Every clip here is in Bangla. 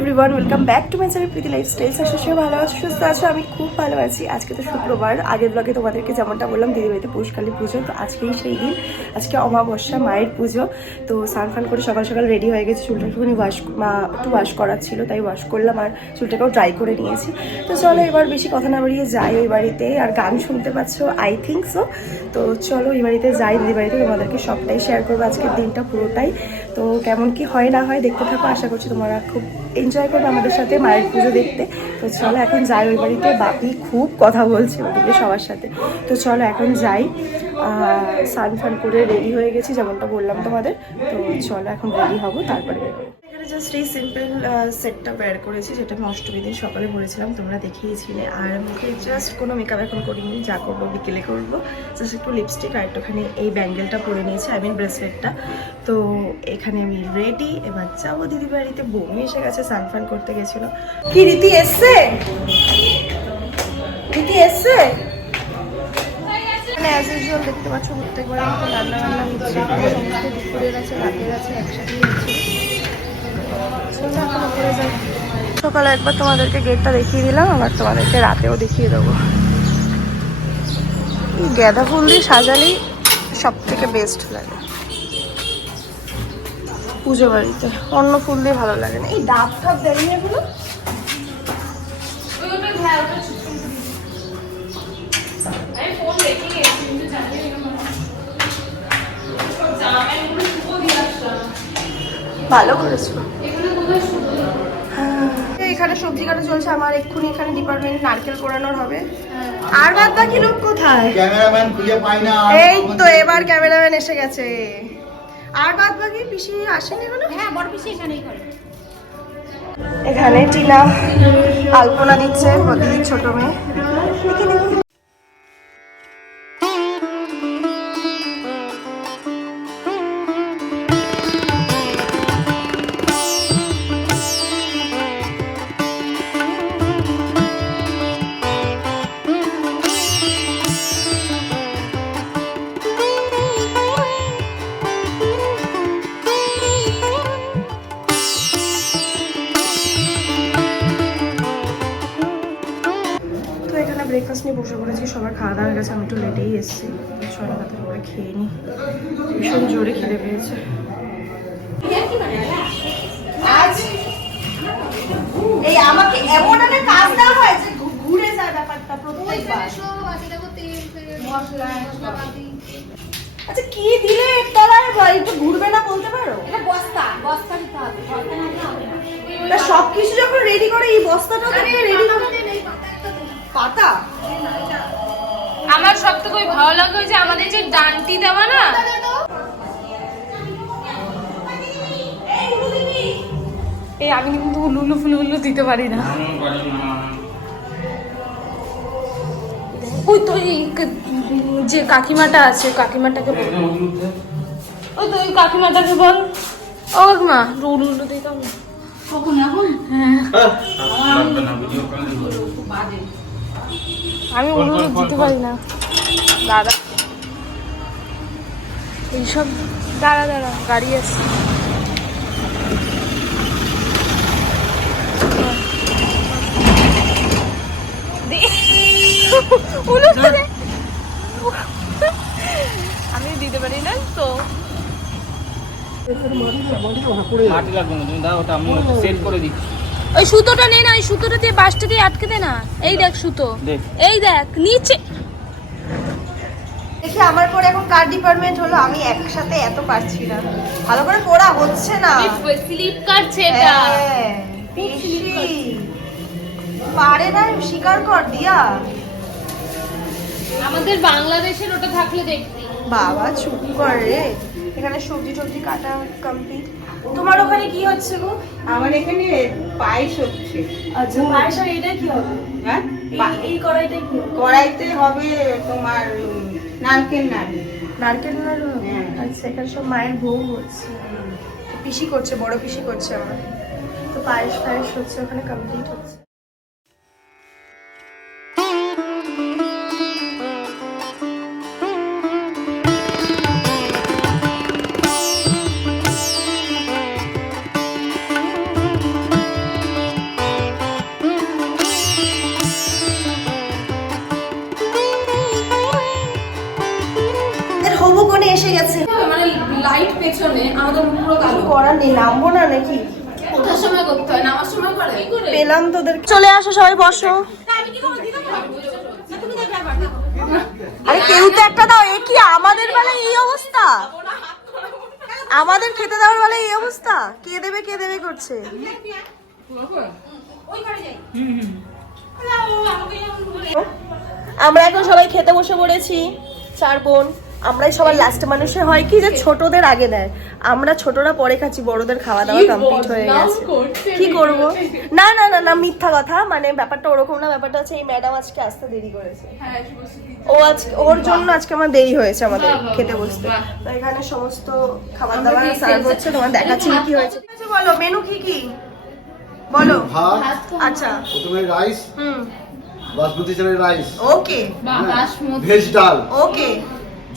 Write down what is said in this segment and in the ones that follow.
Everyone, welcome back to my channel Preeti lifestyle. আশা করি ভালো আছো, সুস্থ আছো। আমি খুব ভালো আছি। আজকে তো শুক্রবার, আগের ব্লগে তোমাদেরকে যেমনটা বললাম দিদিবাড়িতে পৌষকালী পুজো, তো আজকেই সেই দিন। আজকে অমাবস্যা, মায়ের পুজো। তো স্নান ফান করে সকাল সকাল রেডি হয়ে গেছি। চুলটা একটুখানি একটু ওয়াশ করার ছিল, তাই ওয়াশ করলাম আর চুলটাকেও ড্রাই করে নিয়েছি। তো চলো এবার বেশি কথা না বাড়িয়ে যাই ওই বাড়িতে। আর গান শুনতে পাচ্ছ, আই থিঙ্ক সো। তো চলো ওই বাড়িতে যাই, দিদি বাড়িতে তোমাদেরকে সবটাই শেয়ার করবো, আজকের দিনটা পুরোটাই। তো কেমন কি হয় না হয় দেখতে থাকো, আশা করছি তোমরা খুব এনজয় করবে আমাদের সাথে মায়ের পুজো দেখতে। তো চলো এখন যাই ওই বাড়িতে। বাপি খুব কথা বলছে ওদিকে সবার সাথে। তো চলো এখন যাই। স্নান ফান করে রেডি হয়ে গেছি যেমনটা বললাম তোমাদের। তো চলো এখন রেডি হবো, তারপরে বেরোবো। এখানে জাস্ট এই সিম্পল সেটটা বের করেছি, যেটা আমি অষ্টমী দিন সকালে পরেছিলাম, তোমরা দেখিয়েছিলে। আর মুখে জাস্ট কোনো মেকআপ এখন করিনি, যা করবো বিকেলে করবো। জাস্ট একটু লিপস্টিক আর একটুখানি এই ব্যাঙ্গেলটা পরে নিয়েছি, আই মিন ব্রেসলেটটা। তো এখানে আমি রেডি, এবার যাবো দিদি বাড়িতে। বমি এসে গেছে, স্নান ফান করতে গেছিলো। কি রীতি এসছে? রীতি এসছে? অ্যাজ ইউজুয়াল দেখতে পাচ্ছ প্রত্যেকবার রান্না বান্না হচ্ছে, সমস্ত দুপুরের আছে রাতের আছে একসাথেই হচ্ছে। সকালে একবার তোমাদেরকে গেটটা দেখিয়ে দিলাম, আবার তোমাদেরকে রাতেও দেখিয়ে দেবো। এই গাঁদা ফুল দিয়ে সাজালেই সব থেকে বেস্ট লাগে পুজো বাড়িতে, অন্য ফুল দিয়ে ভালো লাগে না। এই ডাব টাব দেয়নি এগুলো? ভালো করেছো। এখানে সবজি কাটা চলছে আমার, এক্ষুনি এখানে ডিপার্টমেন্টে নারকেল পোড়ানোর হবে। আর বাদ বাকি লোক কোথায়? ক্যামেরাম্যান খুঁজে পাই না। এই তো এবার ক্যামেরাম্যান এসে গেছে। আর বাদ বাকি পিসি আসেনি এখনো? হ্যাঁ, বড় পিসি এখানেই করে। এখানে টিনা আলপনা দিচ্ছে, দিদির ছোট মেয়ে। দেখি দেখি। ব্রেকফাস্ট নিয়ে বসে পড়েছি, সবার খাওয়া দাওয়া গেছে, আমি একটু লেটেই এসেছি। সবাই হাতে করে খেয়ে নিই, ভীষণ জোরে খিদে পেয়েছে। এই আমাকে এমন একটা কাজ দেওয়া হয় যে ঘুরে যায় ব্যাপারটা প্রত্যেকবার। আচ্ছা কি দিলে তলায় একটু ঘুরবে না বলতে পারো? এটা বস্তা দিতে হবে, বস্তা না দিলে হবে না। সবকিছু যখন রেডি করে এই বস্তাটা দিয়ে রেডি করতে পাতা। আমার সব থেকে ভালো লাগে ওই যে আমাদের যে ডান্টি দেওয়া না, এই আমি কিন্তু উলুলু ফুলুলু দিতে পারি না। ওই তো যে কাকিমাটা আছে, কাকিমাটাকে বল, ওই তো ওই কাকিমাটাকে বল, ও মা উলুলু দিতাম না কখন এখন। হ্যাঁ আমি উলুলু দিতে পারি না দাদা। এইসব দাঁড়া গাড়ি আছে। আমি দিতে পারি না তো। মাটি লাগবে না, তুমি দাও, ওটা আমি সেট করে দিচ্ছি। ওই সুতোটা নে না, ওই সুতোটা দিয়ে বাঁশটা দিয়ে আটকে দে না। এই দেখ সুতো, এই দেখ নিচে। দেখি আমার পরে এখন কার ডিপার্টমেন্ট হলো, আমি একসাথে এত পারছি না, ভালো করে পড়া হচ্ছে না। স্লিপ কাটছে এটা, পারে না, স্বীকার কর দিয়া। আমাদের বাংলাদেশের ওটা থাকলে দেখবি। বাবা চুপ কর রে। এখানে সবজি টবজি কাটা কমপ্লিট। তোমার ওখানে কি হচ্ছে গো? আমার এখানে পায়েস হচ্ছে। আচ্ছা পায়েস। আর এটা কি হবে? হ্যাঁ, এই কড়াইটা কি হবে? কড়াইতে হবে তোমার নারকেল নাড়ু। নারকেল নাড়ু। হ্যাঁ। আচ্ছা এখানে সব মায়ের ভোগ হচ্ছে, পিসি করছে, বড় পিসি করছে আমার। তো পায়েস টায়েস হচ্ছে ওখানে, কমপ্লিট হচ্ছে। লাইট পেছনে, আমাদের পুরো কিছু কালো। করার নেই, নামবো না নাকি? ওঠার সময় করতে হয়, নামার সময় করে। কি করে? পেলাম তোদের। চলে আসো সবাই, বসো। আরে কেউ তো একটা দাও। এ কি আমাদের বেলায় এই অবস্থা? আমাদের খেতে দেওয়ার বেলায় এই অবস্থা? কে দেবে করছে। আমরা এখন সবাই খেতে বসে পড়েছি, 4 বোন। আমরাই সবার লাস্ট মানুষে হয় কি যে ছোটদের আগে দেয়, আমরা ছোটরা পরে খাচ্ছি, বড়দের খাওয়া দাওয়া কমপ্লিট হয়ে গেছে। কি করব? না না না না, মিথ্যা কথা, মানে ব্যাপারটা ওরকম না। ব্যাপারটা হচ্ছে এই ম্যাডাম আজকে আসতে দেরি করেছে। ও আজকে ওর জন্য আজকে আমার দেরি হয়েছে আমাদের খেতে বসতে। তো এখানে সমস্ত খাবার দাবার সার্ভ হচ্ছে, তোমার দেখাচ্ছি কি হয়েছে। আচ্ছা বলো মেনু কি কি বলো। ভাত, আচ্ছা প্রথমে রাইস, বাসমতি চালের রাইস, ওকে ভেজ ডাল, ওকে,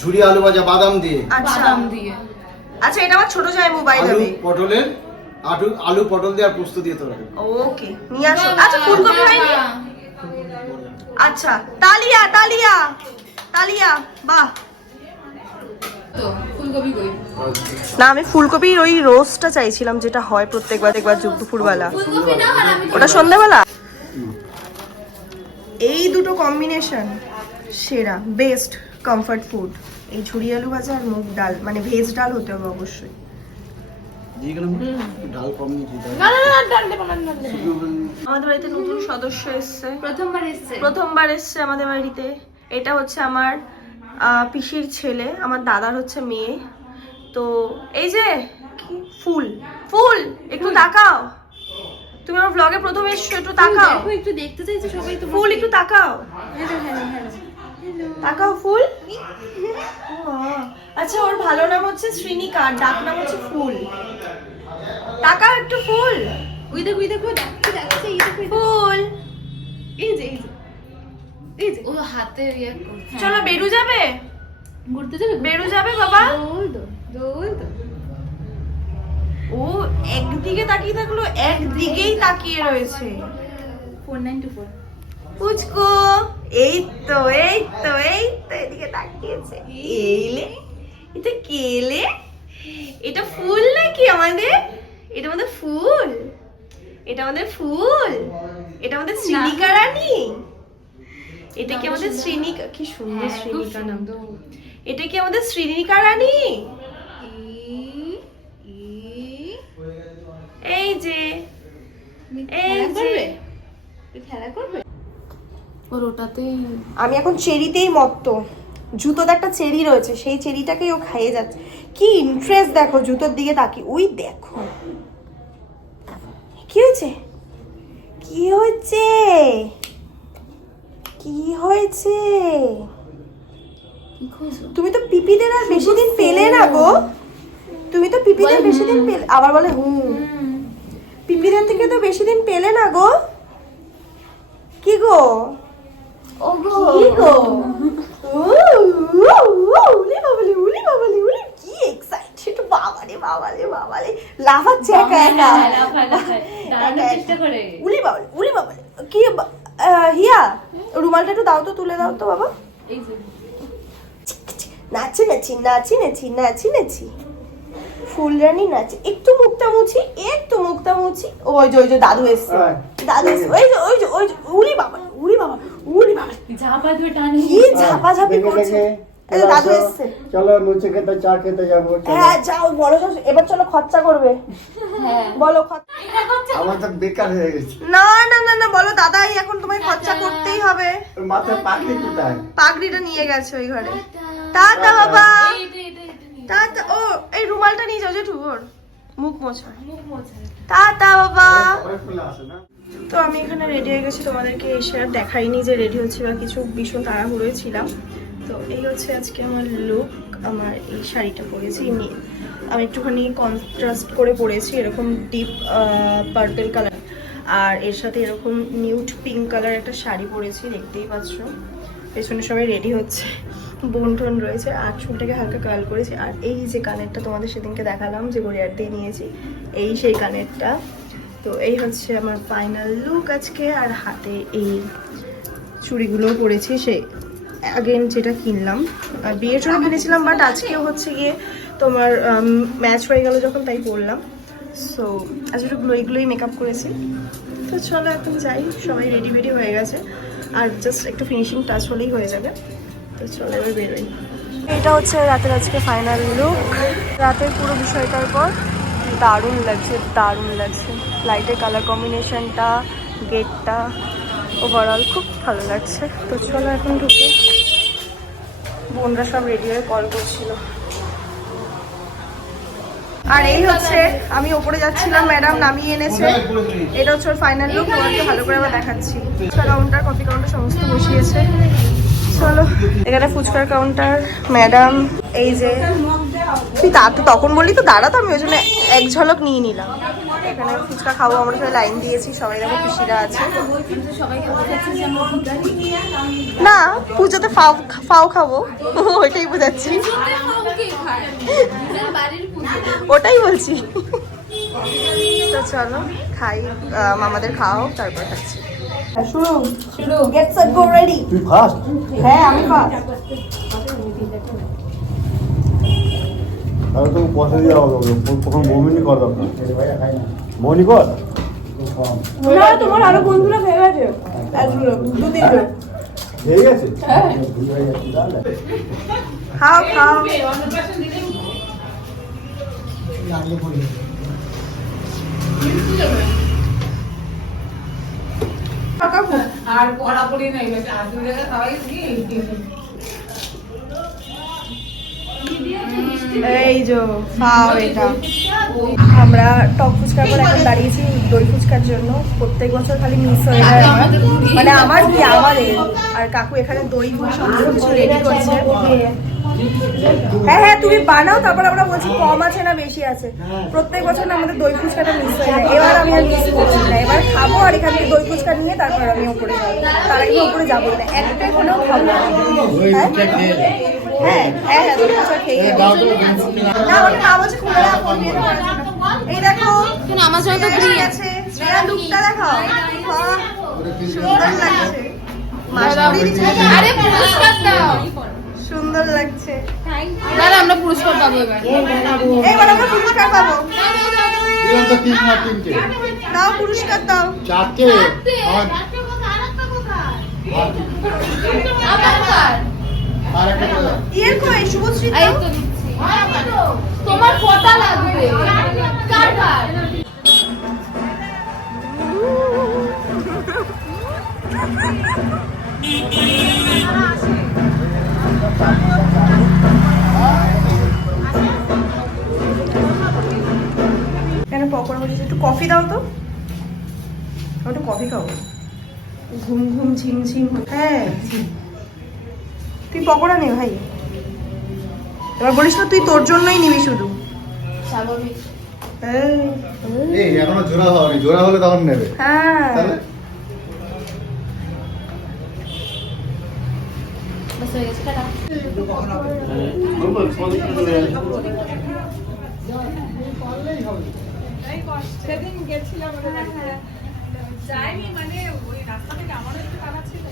ঝুরি আলু ভাজা বাদাম দিয়ে, আচ্ছা আচ্ছা, এটা আমার ছোট জামাই মোবাইল আলু হবে। পটলের আলু পটল দিয়ে আর পোস্ত দিয়ে তরকারি। ওকে নিয়ে আসো। আচ্ছা ফুলকপি হয়নি? আচ্ছা তালিয়া তালিয়া তালিয়া, বাহ। তো ফুলকপি কই? না আমি ফুলকপির ওই রোস্টটা চাইছিলাম, যেটা হয় প্রত্যেকবার দুপুরবেলা। ফুলকপি না, আর আমি ওটা সন্ধ্যাবেলা। এই দুটো কম্বিনেশন সেরা, বেস্ট কমফর্ট ফুড। এই ঝুরি আলু ভাজা আর মুগ ডাল, মানে ভেজ ডাল হতে হবে অবশ্যই। দিয়ে গেলাম ডাল কম নিয়েছি। না না না, ডাল দেবো না, ডাল দেবো না। আমাদের বাড়িতে নতুন সদস্য এসছে, প্রথমবার এসছে। আমাদের বাড়িতে। এটা হচ্ছে আমার পিসির ছেলে, আমার দাদার হচ্ছে মেয়ে। তো এই যে কি ফুল ফুল, একটু তাকাও। তুমি আমার ব্লগে প্রথমে এসছো, একটু তাকাও। দেখো, একটু দেখতে চাইছে সবাই তো। ফুল একটু তাকাও, হ্যালো হ্যালো হ্যালো। তাকাও ফুল। আচ্ছা ওর ভালো নাম হচ্ছে শ্রীনিকা, ডাক নাম হচ্ছে ফুল। তাকাও একটু ফুল। ওই দেখো ডাকছে ডাকছে, এই দেখো ফুল এই যে এই যে ও হাতে ইয়ে করছে। চলো বেরু যাবে, ঘুরতে যাবে? বেরু যাবে বাবা। দৌড়। ও একদিকে তাকিয়ে থাকলো, একদিকেই তাকিয়ে রয়েছে। 4924 পুচকু এই তো এদিকে তাকিয়েছে। এইলে, এটা কেলে, এটা ফুল নাকি আমাদের? এটা আমাদের ফুল, এটা আমাদের ফুল, এটা আমাদের শ্রীনিকা রানী। এটা কি আমাদের শ্রীনিকা? কি সুন্দর শ্রীনিকা নাম। এটা কি আমাদের শ্রীনিকা রানী? এই যে খেলা করবে ওর ওটাতেই। আমি এখন চেরিতেই মত্ত। জুতোতে একটা চেরি রয়েছে, সেই চেরিটাকেই ও খাইয়ে যাচ্ছে। কি ইন্টারেস্ট দেখো জুতোর দিকে তাকি। ওই দেখো কি হয়েছে, কি হয়েছে, কি হয়েছে। তুমি তো পিপিদের আর বেশি দিন পেলে না গো। তুমি তো পিপিদের বেশি দিন পেলে, আবার বলে পিপিদের থেকে তো বেশি দিন পেলে না গো। কি গো, ও গো কি গো, উলি বাবালি কি এক্সাইটেড। বাবারে লাফাচ্ছে একা একা। চেষ্টা করে। উলি বাবালি কি হিয়া, রুমালটা একটু দাও তো, তুলে দাও তো বাবা। এই যে নাচি ফুলরানি নাচে। একটু মুখটা মুছি। ওই যে দাদু এসছে, ওই যে উলি বাবা ঝাপা ধরে টানি। কি ঝাপাঝাপি করছে। এই যে দাদু এসছে। চলো লুচি খেতে, চা খেতে যাবো। হ্যাঁ যাও, বলো এবার চলো খরচা করবে। বলো আমার তো বেকার হয়ে গেছে। না বলো দাদাই, এখন তোমায় খরচা করতেই হবে। মাথায় পাখি কোথায়? পাগড়িটা নিয়ে গেছে ওই ঘরে। টাটা বাবা, টাটা। ও এই রুমালটা নিয়ে যাও, জেঠু ওর মুখ মোছা। টাটা বাবা। তো আমি এখানে রেডি হয়ে গেছি, তোমাদেরকে এসে আর দেখাইনি যে রেডি হচ্ছি বা কিছু, ভীষণ তাড়াহুড়োয় ছিলাম। তো এই হচ্ছে আজকে আমার লুক। আমার এই শাড়িটা পরেছি, আমি একটুখানি কন্ট্রাস্ট করে পরেছি, এরকম ডিপ পার্পল কালার, আর এর সাথে এরকম নিউড পিঙ্ক কালার একটা শাড়ি পরেছি, দেখতেই পাচ্ছ। পেছনে সবাই রেডি হচ্ছে, বোন টোন রয়েছে, আর চুলটাকে হালকা কার্ল করেছি। আর এই যে কানেরটা তোমাদের সেদিনকে দেখালাম যে গড়িয়ার দিয়ে নিয়েছি, এই সেই কানেরটা। তো এই হচ্ছে আমার ফাইনাল লুক আজকে। আর হাতে এই চুড়িগুলো পরেছি, সেই আগেন যেটা কিনলাম, আর বিয়ের জন্য কিনেছিলাম, বাট আজকেও হচ্ছে গিয়ে তোমার ম্যাচ হয়ে গেল যখন তাই পরলাম। সো আজ একটু গ্লোই মেকআপ করেছি। তো চলো এখন যাই, সবাই রেডি হয়ে গেছে, আর জাস্ট একটু ফিনিশিং টাচ হলেই হয়ে যাবে। তো চলো এবার বেরোই। এটা হচ্ছে রাতের আজকে ফাইনাল লুক। রাতের পুরো বিষয়টার পর দারুণ লাগছে। লাইটের কালার কম্বিনেশনটা, গেটটা, ওভারঅল খুব ভালো লাগছে। তো চলো এখন ঢুকে। বোনরা সব রেডি হয়ে কল করছিল। আর এই হচ্ছে আমি ওপরে যাচ্ছিলাম, ম্যাডাম নামিয়ে এনেছে। এটা হচ্ছে ওর ফাইনাল লুক, তোমাকে ভালো করে আবার দেখাচ্ছি। ফুচকা কাউন্টার, কফি কাউন্টার সমস্ত বসিয়েছে। চলো, এখানে ফুচকার কাউন্টার, ম্যাডাম। এই যে তুই তখন বললি তো দাঁড়া, তো আমি ওই জন্য এক ঝলক নিয়ে নিলাম। এখানে ফুচকা খাবো, আমরা সবাই লাইন দিয়েছি, সবাই দেখো খুশিরা আছে। না, পুজোতে ফাও খাবো, ওইটাই বোঝাচ্ছি, ওটাই বলছি। তো চলো খাই, মামাদের খাওয়া হোক, তারপর খাচ্ছি। শুরু গেট সেট গো রেডি। তুই ফার্স্ট? হ্যাঁ আমি ফার্স্ট। তাহলে তো পয়সা দিয়ে হবে, কখন বমিনি কর দরকার, বমি কর। না, তোমার আরো বন্ধুরা ভেবে গেছে, দুদিন হয়ে গেছে। খাও খাও। আর পড়াপড়ি নাই, আসলে সবাই কি এই যে খাও এটা। আমরা টক ফুচকার পর এখন দাঁড়িয়েছি দই ফুচকার জন্য। প্রত্যেক বছর খালি মিস হয়ে যায় আমার, মানে আমার কি আমাদের। আর কাকু এখানে দই সমস্ত কিছু রেডি করছে। হ্যাঁ তুমি বানাও, তারপর আমরা বলছি কম আছে না বেশি আছে। প্রত্যেক বছর না আমাদের দই ফুচকাটা মিস হয়ে যায়, এবার আমি আর মিস করছি না। এবার খাবো, আর এখান থেকে দই ফুচকা নিয়ে তারপর আমি ওপরে যাবো। তার আগে ওপরে যাবো না, একটাই হলেও খাবো। হ্যাঁ দই ফুচকা খেয়ে না, আমাকে মা বলছে খুলে রাখো। এই দেখো আমার জন্য তো ফ্রি আছে, লুকটা দেখাও, সুন্দর লাগছে। আরে পুরস্কার দাও, সুন্দর লাগছে। দাদা আমরা পুরস্কার পাবো এবার। এবার আমরা পুরস্কার পাবো। দিলাম তো তিন না তিনটে, দাও পুরস্কার দাও। চারটে। আর একটা করে দাও। ইয়ের কই শুভশ্রী এই তো দিচ্ছি। তোমার কটা লাগবে? কার কার? কেন পকোড়া বসেছে, একটু কফি দাও তো। আমি একটু কফি খাবো। ঘুম ঘুম ঝিমঝিম। হ্যাঁ তুই পকোড়া নে ভাই। এবার বলিস না তুই তোর জন্যই নিবি শুধু। স্বাভাবিক। এই এখনো জোড়া হয়নি, জোড়া হলে তখন নেবে। হ্যাঁ তাহলে বাস হয়ে গেছে, টাটা। সেদিন গেছিলাম যাইনি, মানে ওই রাস্তা থেকে আমারও একটু টানা ছিল।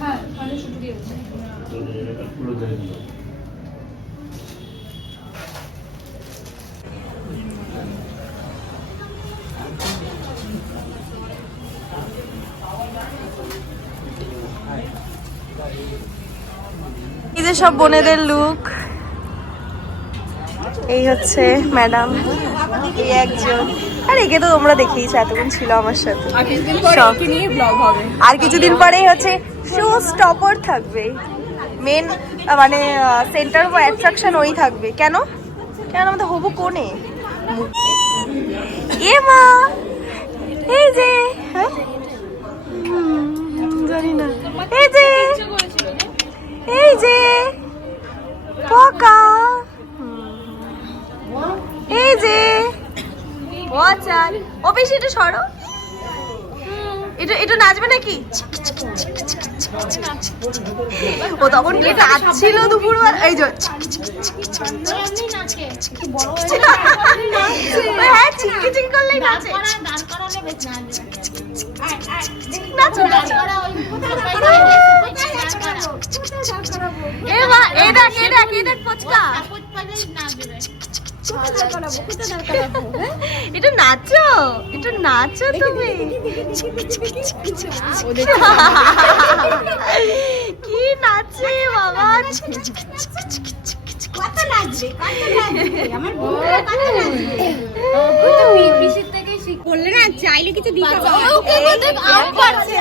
হ্যাঁ, মানে শুধু দিয়েছে। এই যে সব বোনেদের লুক। এই হচ্ছে ম্যাডাম, এই একজন। আর একে তো তোমরা দেখেইছো, এতক্ষণ ছিল আমার সাথে। সব আর কিছুদিন পরেই হচ্ছে শো স্টপার থাকবে, মেন মানে সেন্টার অফ অ্যাট্রাকশন ওই থাকবে। কেন কেন আমাদের হবু কোনে এ মা, এই যে হ্যাঁ জানি না, এই যে পোকা, এই যে ও বেশি একটু সরো, এটা নাচবে নাকি? ও তখন কি নাচছিল দুপুরবেলা? এই যে হ্যাঁ চিকি চিকি করলেই নাচে। নাচো নাচো এ মা এই দেখ পচকা এটা নাচো তুমি কি নাচে বাবা কত নাচবে আমার বউরা কত নাচবে ও তো পিসির থেকে শিখ বললে না চাইলে কিছু দিতে হয় ওকে দেখ আউ পারছে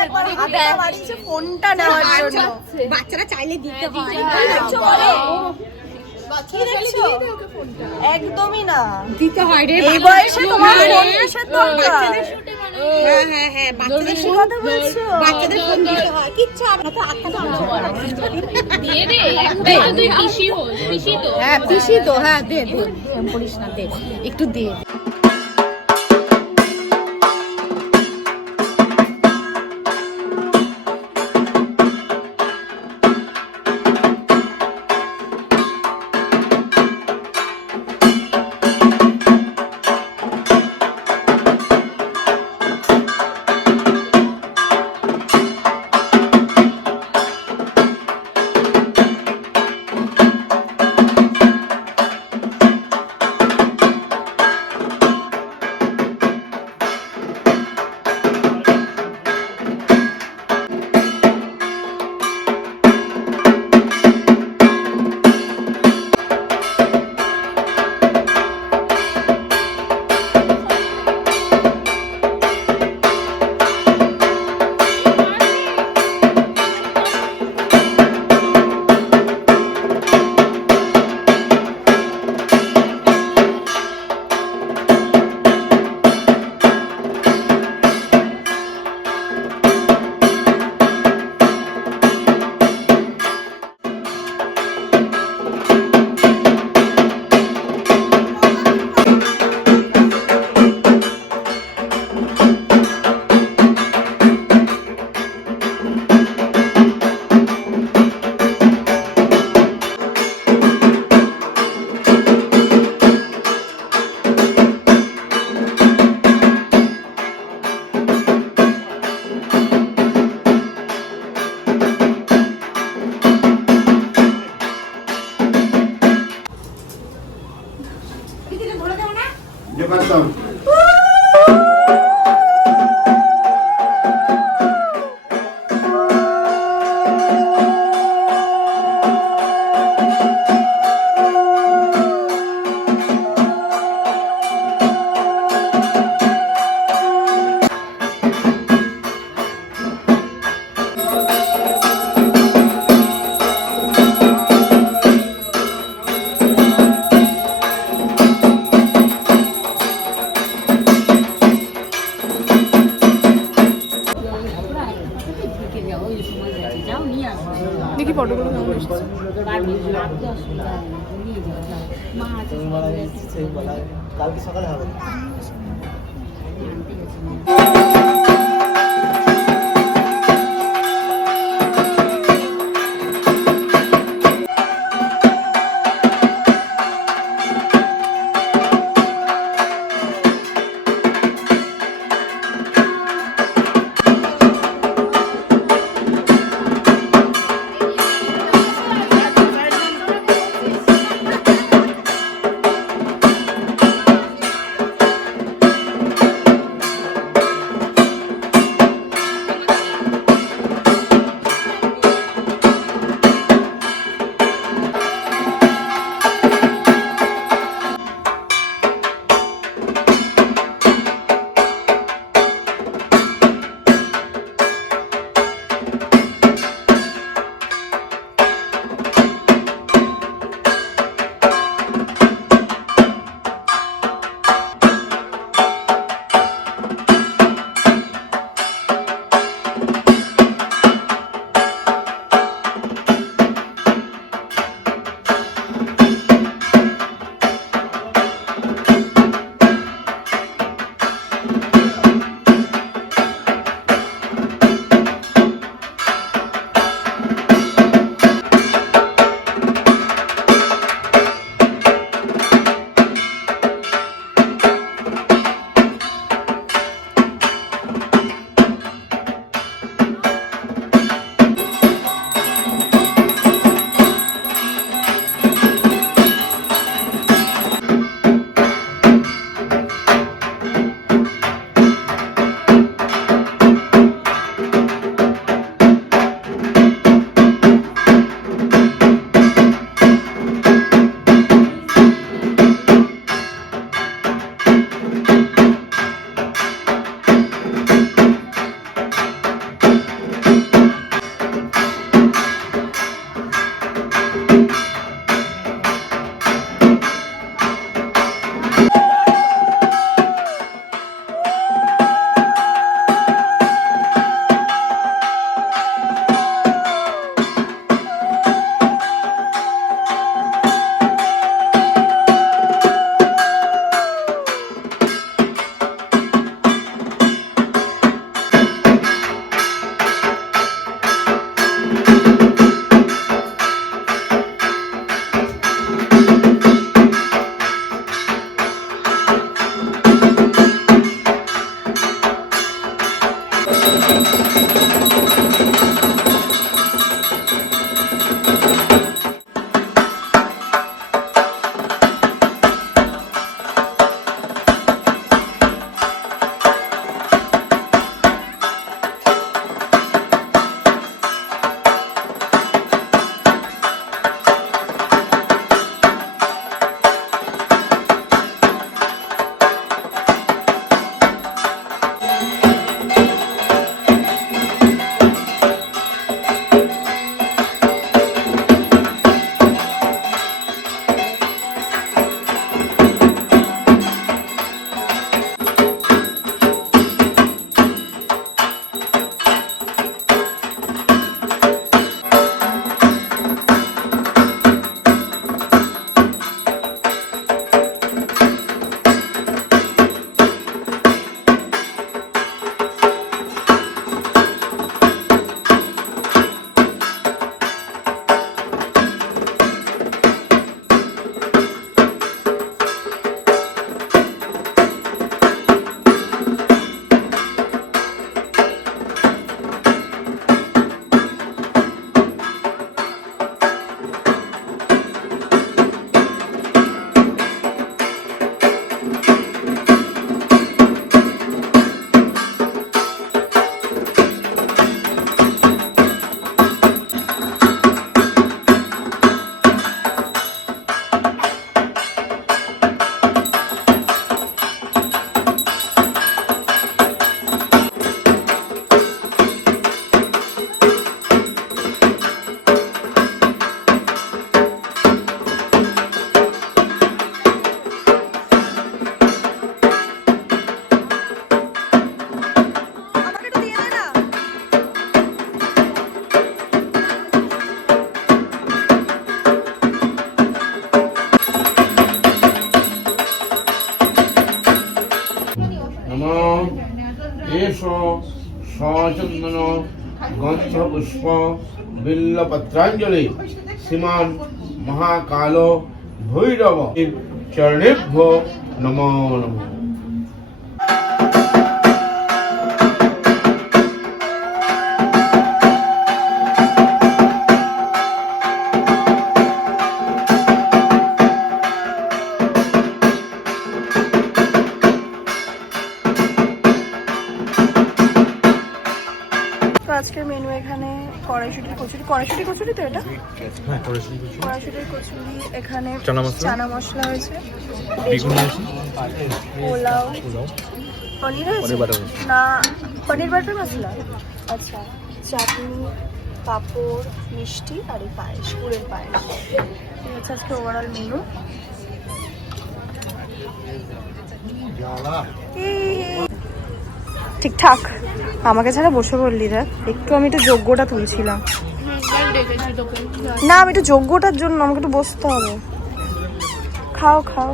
বাড়িতে ফোনটা নেওয়ার জন্য বাচ্চারা চাইলে দিতে হয় একদমই না দিতে হয় রে এই বয়সে তোমার ফোন কিসের দরকার হ্যাঁ বাচ্চাদের কথা বলছো বাচ্চাদের ফোন দিতে হয় কিচ্ছু হবে না তো আত্মাটা দিয়ে দে একটাই তুই পিসি তো হ্যাঁ দে করিস না দে একটু দে Yo canto. দেখি ফটোগুলো কেমন এসেছে কালকে সকালে হবে সচন্দন গন্ধ পুষ্প বিল্লপত্রাঞ্জলি শ্রীমান মহাকাল ভৈরব চরণেভ্যো নমো নমঃ। তো আজকের মেনু এখানে কড়াইশুটির কচুরি তো এটা কড়াইশুটির কচুরি, এখানে চানা মশলা হয়েছে, পোলাও, পনির হয়েছে না পনির বাটার মশলা, আচ্ছা, চাটনি, পাঁপড়, মিষ্টি আর এই পায়েস, গুড়ের পায়েস। এই হচ্ছে আজকে ওভারঅল মেনু। ঠিকঠাক আমাকে ছাড়া বসে পড়লি রে, একটু আমি একটু যোগ্যটা তুলছিলাম না, আমি একটু যোগ্যটার জন্য আমাকে একটু বসতে হবে। খাও খাও।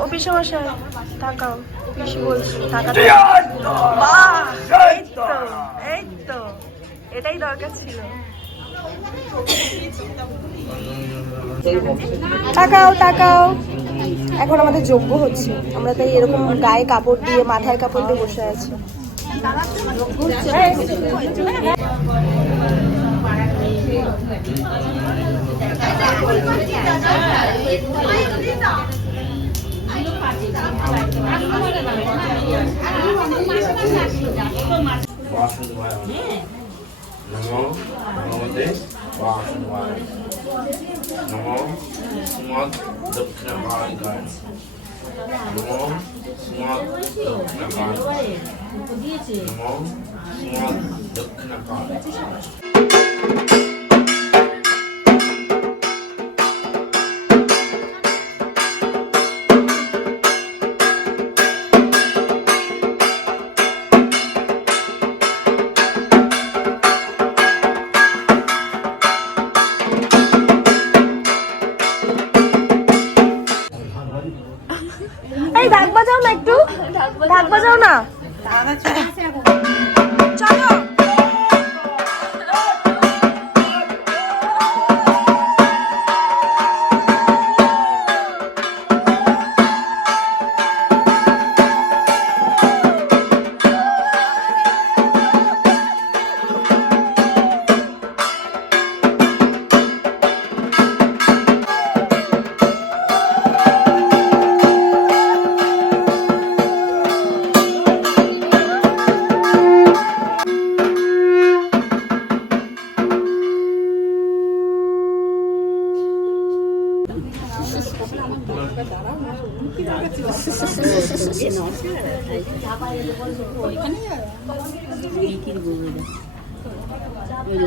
ও পিসমশাই তাকাও, পিসি বলছি তাকাতে। এই তো এটাই দরকার ছিল। তাকাও তাকাও, এখন আমাদের যজ্ঞ হচ্ছে, আমরা তাই এরকম গায়ে কাপড় দিয়ে মাথায় কাপড় দিয়ে বসে আছি। নমো ভগবতে বাসুদেবায় নমো শ্রীমদ্ দক্ষিণকালিকায় নমো শ্রীমদ্ দক্ষিণকালিকায় নমো শ্রীমদ্ দক্ষিণকালিকায়। এই ঢাক বাজাও না, একটু ঢাক বাজাও না, চলো।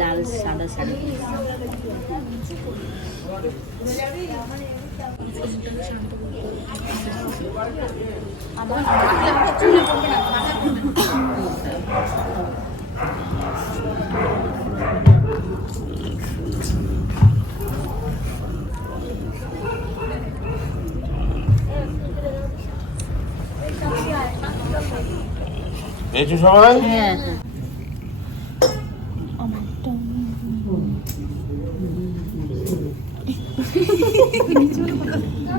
লাল সাদা শাড়ি পেয়েছো সবাই? হ্যাঁ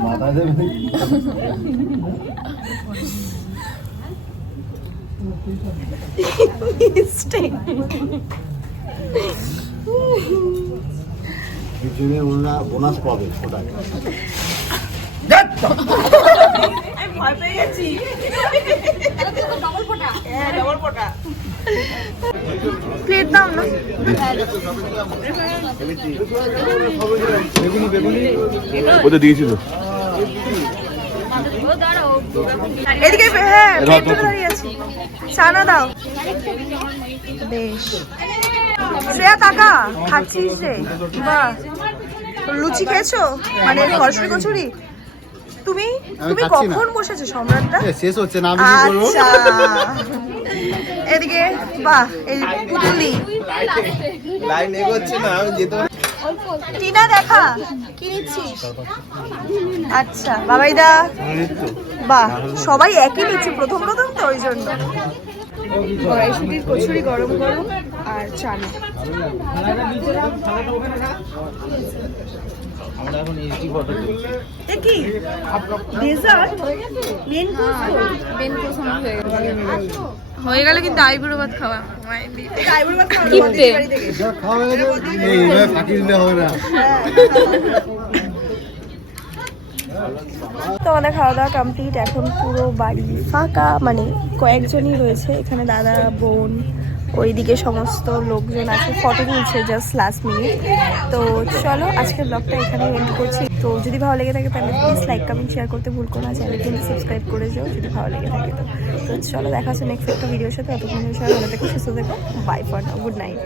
মাথায় দেবে পিছনে বোনাস পাবে ওটাই। ভয় পেয়ে গেছি। ডবল ফোটা প্লেট দাও না। ওটা দিয়েছি তো এদিকে, হ্যাঁ প্লেট ধরে দাঁড়িয়ে আছি। ছানা দাও। বেশ শ্রেয়া টাকা খাচ্ছিস রে, বাহ। লুচি খেয়েছো, মানে সরষে কচুরি? তুমি তুমি খাচ্ছি না। কখন বসেছো সম্রাটটা? শেষ হচ্ছে না, আমি কি করবো? আচ্ছা এদিকে বাহ এই যে পুতুলি লাইন এগোচ্ছে না, আমি যেতে টিনা দেখা কি নিচ্ছিস? আচ্ছা বাবাইদা বাহ সবাই একই নিচ্ছে প্রথম প্রথম তো ওই জন্য। কড়াইশুটির কচুরি গরম গরম আর চানা। আমরা এখন এইচডি ফটো তুলছি। এ কি ডেজার্ট মেন কোর্স হয়ে গেলে কিন্তু আইবুড়ো ভাত খাওয়া আইবুড়ো ভাত খাওয়া কিনতে। বাড়ি থেকে। যা খাওয়া হয়ে গেছে, এইভাবে ফাঁকি দিলে হবে না। তো আমাদের খাওয়া দাওয়া কমপ্লিট, এখন পুরো বাড়ি ফাঁকা, মানে কয়েকজনই রয়েছে এখানে, দাদা বোন ওইদিকে সমস্ত লোকজন আছে, ফটো তুলছে জাস্ট লাস্ট মিনিট। তো চলো আজকের ব্লগটা এখানে এন্ড করছি। তো যদি ভালো লেগে থাকে তাহলে প্লিজ লাইক কমেন্ট শেয়ার করতে ভুল করো না, চ্যানেল কিন্তু সাবস্ক্রাইব করে যাও যদি ভালো লেগে থাকে। তো চলো দেখা হচ্ছে নেক্সট একটা ভিডিওর সাথে। ততক্ষণ সবাই ভালো থেকো, সুস্থ থেকো, bye for now, good night.